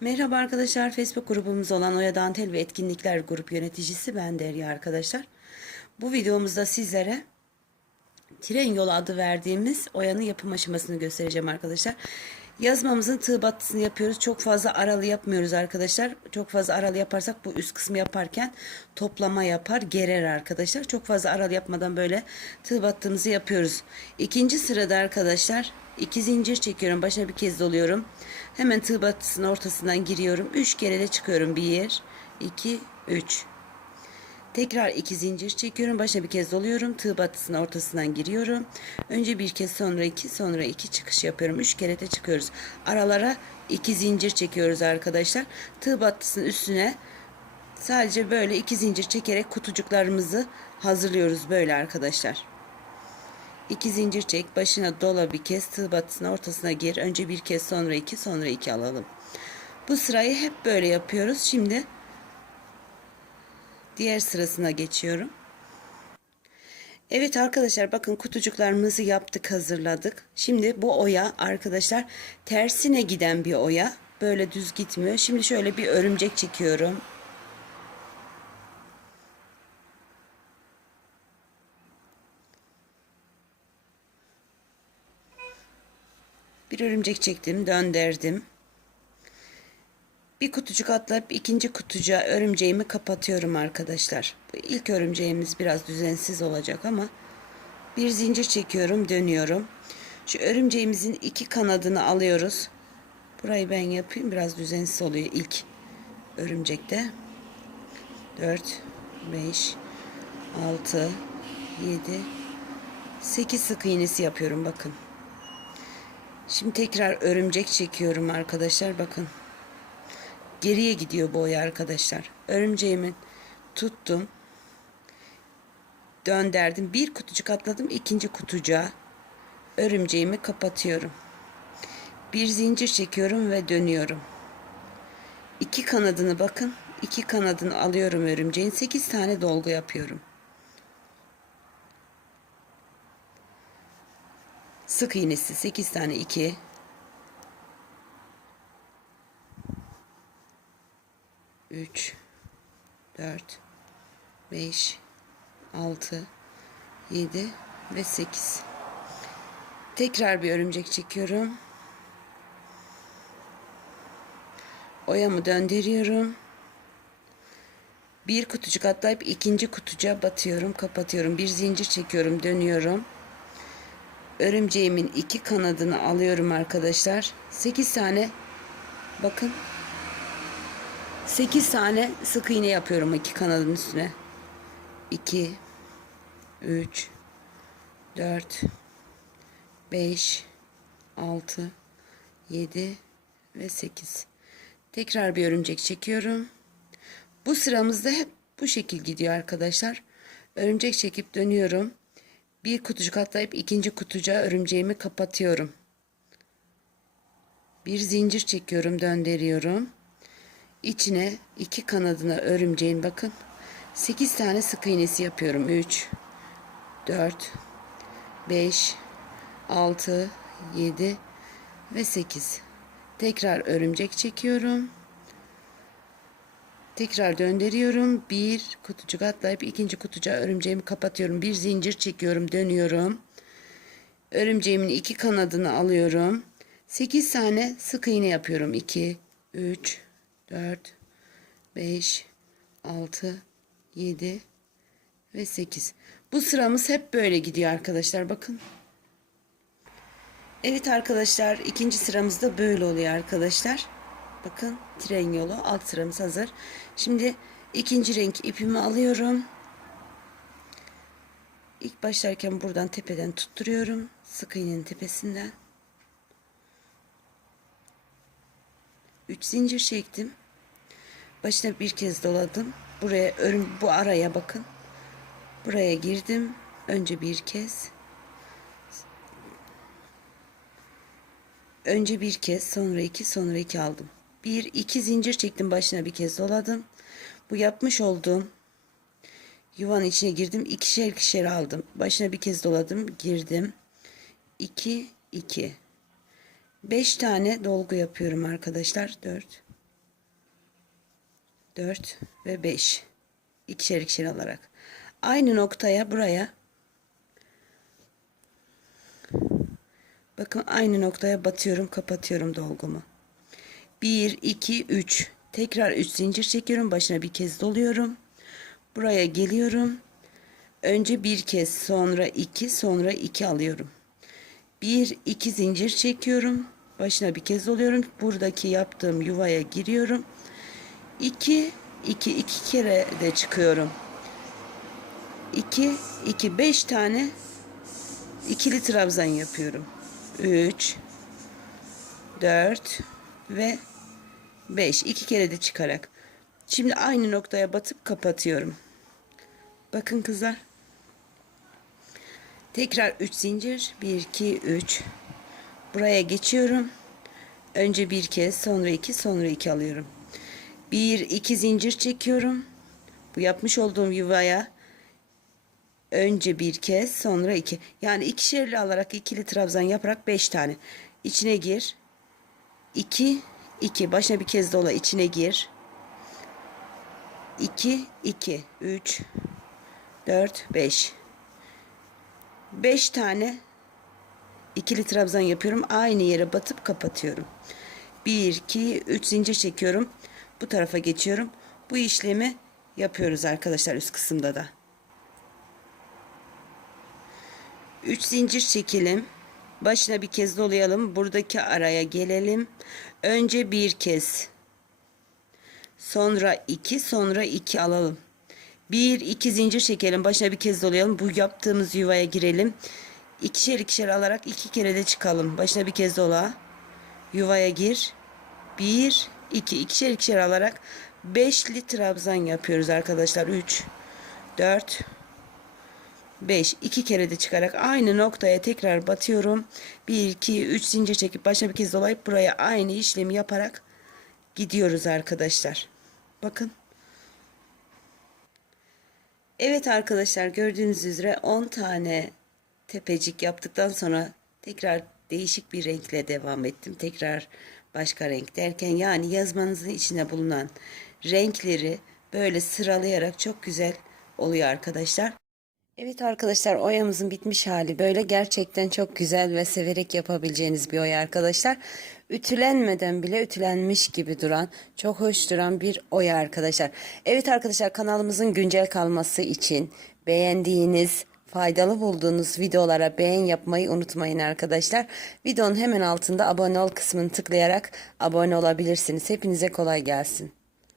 Merhaba arkadaşlar. Facebook grubumuz olan Oya Dantel ve Etkinlikler Grup Yöneticisi ben Derya arkadaşlar. Bu videomuzda sizlere tren yolu adı verdiğimiz oyanın yapım aşamasını göstereceğim arkadaşlar. Yazmamızın tığ battısını yapıyoruz. Çok fazla aralı yapmıyoruz arkadaşlar. Çok fazla aralı yaparsak bu üst kısmı yaparken toplama yapar, gerer arkadaşlar. Çok fazla aralı yapmadan böyle tığ battığımızı yapıyoruz. İkinci sırada arkadaşlar iki zincir çekiyorum. Başına bir kez doluyorum. Hemen tığ battısının ortasından giriyorum. Üç kere de çıkıyorum. Bir, iki, üç. Tekrar iki zincir çekiyorum. Başına bir kez doluyorum. Tığ battısının ortasından giriyorum. Önce bir kez sonra iki sonra iki çıkış yapıyorum. Üç kere de çıkıyoruz. Aralara iki zincir çekiyoruz arkadaşlar. Tığ battısının üstüne sadece böyle iki zincir çekerek kutucuklarımızı hazırlıyoruz böyle arkadaşlar. İki zincir çek. Başına dola bir kez. Tığ battısının ortasına gir. Önce bir kez sonra iki sonra iki alalım. Bu sırayı hep böyle yapıyoruz. Şimdi diğer sırasına geçiyorum. Evet arkadaşlar bakın kutucuklarımızı yaptık hazırladık. Şimdi bu oya arkadaşlar tersine giden bir oya. Böyle düz gitmiyor. Şimdi şöyle bir örümcek çekiyorum. Bir örümcek çektim, döndürdüm. Bir kutucuk atlayıp ikinci kutucuğa örümceğimi kapatıyorum arkadaşlar. İlk örümceğimiz biraz düzensiz olacak ama bir zincir çekiyorum, dönüyorum. Şu örümceğimizin iki kanadını alıyoruz. Burayı ben yapayım. Biraz düzensiz oluyor ilk örümcekte. 4 5 6 7 8 sık iğnesi yapıyorum bakın. Şimdi tekrar örümcek çekiyorum arkadaşlar bakın. Geriye gidiyor bu oya arkadaşlar. Örümceğimi tuttum. Dönderdim. Bir kutucuk atladım. ikinci kutucuğa örümceğimi kapatıyorum. Bir zincir çekiyorum ve dönüyorum. İki kanadını bakın. iki kanadını alıyorum örümceğin. Sekiz tane dolgu yapıyorum. Sık iğnesi 8 tane 2 3 4 5 6 7 ve 8 tekrar bir örümcek çekiyorum. Oyamı döndürüyorum. Bir kutucuk atlayıp ikinci kutucuğa batıyorum kapatıyorum. Bir zincir çekiyorum dönüyorum. Örümceğimin iki kanadını alıyorum arkadaşlar. 8 tane bakın 8 tane sık iğne yapıyorum iki kanadın üstüne. 2 3 4 5 6 7 ve 8. Tekrar bir örümcek çekiyorum. Bu sıramızda hep bu şekil gidiyor arkadaşlar. Örümcek çekip dönüyorum. Bir kutucuk atlayıp ikinci kutucuğa örümceğimi kapatıyorum. Bir zincir çekiyorum, döndürüyorum. İçine iki kanadına örümceğin bakın. 8 tane sık iğnesi yapıyorum. 3 4 5 6 7 ve 8. Tekrar örümcek çekiyorum. Tekrar döndürüyorum. Bir kutucuk atlayıp ikinci kutucuğa örümceğimi kapatıyorum. Bir zincir çekiyorum. Dönüyorum. Örümceğimin iki kanadını alıyorum. 8 tane sık iğne yapıyorum. 2, 3, 4, 5, 6, 7 ve 8. Bu sıramız hep böyle gidiyor arkadaşlar. Bakın. Evet arkadaşlar ikinci sıramızda böyle oluyor arkadaşlar. Bakın tren yolu alt sıramız hazır. Şimdi ikinci renk ipimi alıyorum. İlk başlarken buradan tepeden tutturuyorum. Sık iğnenin tepesinden. 3 zincir çektim. Başına bir kez doladım. Buraya örüm bu araya bakın. Buraya girdim. Önce bir kez. Önce bir kez, sonra iki, sonra iki aldım. Bir, iki zincir çektim başına bir kez doladım. Bu yapmış olduğum yuvanın içine girdim. ikişer ikişer aldım. Başına bir kez doladım. Girdim. 2 2 5 tane dolgu yapıyorum arkadaşlar. 4 4 ve 5. İkişer ikişer alarak. Aynı noktaya buraya bakın aynı noktaya batıyorum kapatıyorum dolgumu. 1 2 3 tekrar 3 zincir çekiyorum başına bir kez doluyorum. Buraya geliyorum. Önce bir kez sonra 2 sonra 2 alıyorum. 1 2 zincir çekiyorum. Başına bir kez doluyorum. Buradaki yaptığım yuvaya giriyorum. 2 2 2 kere de çıkıyorum. 2 2 5 tane ikili trabzan yapıyorum. 3 4 ve 5 iki kere de çıkarak. Şimdi aynı noktaya batıp kapatıyorum. Bakın kızlar. Tekrar 3 zincir. 1 2 3. Buraya geçiyorum. Önce bir kez, sonra iki, sonra iki alıyorum. Bir, iki zincir çekiyorum. Bu yapmış olduğum yuvaya önce bir kez, sonra iki. Yani ikişerli alarak ikili trabzan yaparak beş tane. İçine gir. İki, iki. Başına bir kez dola içine gir. İki, iki, üç, dört, beş. Beş tane ikili trabzan yapıyorum. Aynı yere batıp kapatıyorum. 1 2 3 zincir çekiyorum. Bu tarafa geçiyorum. Bu işlemi yapıyoruz arkadaşlar üst kısımda da. 3 zincir çekelim. Başına bir kez dolayalım. Buradaki araya gelelim. Önce bir kez. Sonra 2, sonra 2 alalım. 1 2 zincir çekelim. Başına bir kez dolayalım. Bu yaptığımız yuvaya girelim. İkişer ikişer alarak iki kere de çıkalım. Başına bir kez dola. Yuvaya gir. Bir, iki, ikişer ikişer alarak beşli trabzan yapıyoruz arkadaşlar. Üç, dört, beş. iki kere de çıkarak aynı noktaya tekrar batıyorum. Bir, iki, üç zincir çekip başına bir kez dolayıp buraya aynı işlemi yaparak gidiyoruz arkadaşlar. Bakın. Evet arkadaşlar gördüğünüz üzere 10 tane tepecik yaptıktan sonra tekrar değişik bir renkle devam ettim. Tekrar başka renk derken yani yazmanızın içine bulunan renkleri böyle sıralayarak çok güzel oluyor arkadaşlar. Evet arkadaşlar oyamızın bitmiş hali böyle gerçekten çok güzel ve severek yapabileceğiniz bir oya arkadaşlar. Ütülenmeden bile ütülenmiş gibi duran çok hoş duran bir oya arkadaşlar. Evet arkadaşlar kanalımızın güncel kalması için beğendiğiniz faydalı bulduğunuz videolara beğen yapmayı unutmayın arkadaşlar. Videonun hemen altında abone ol kısmını tıklayarak abone olabilirsiniz. Hepinize kolay gelsin.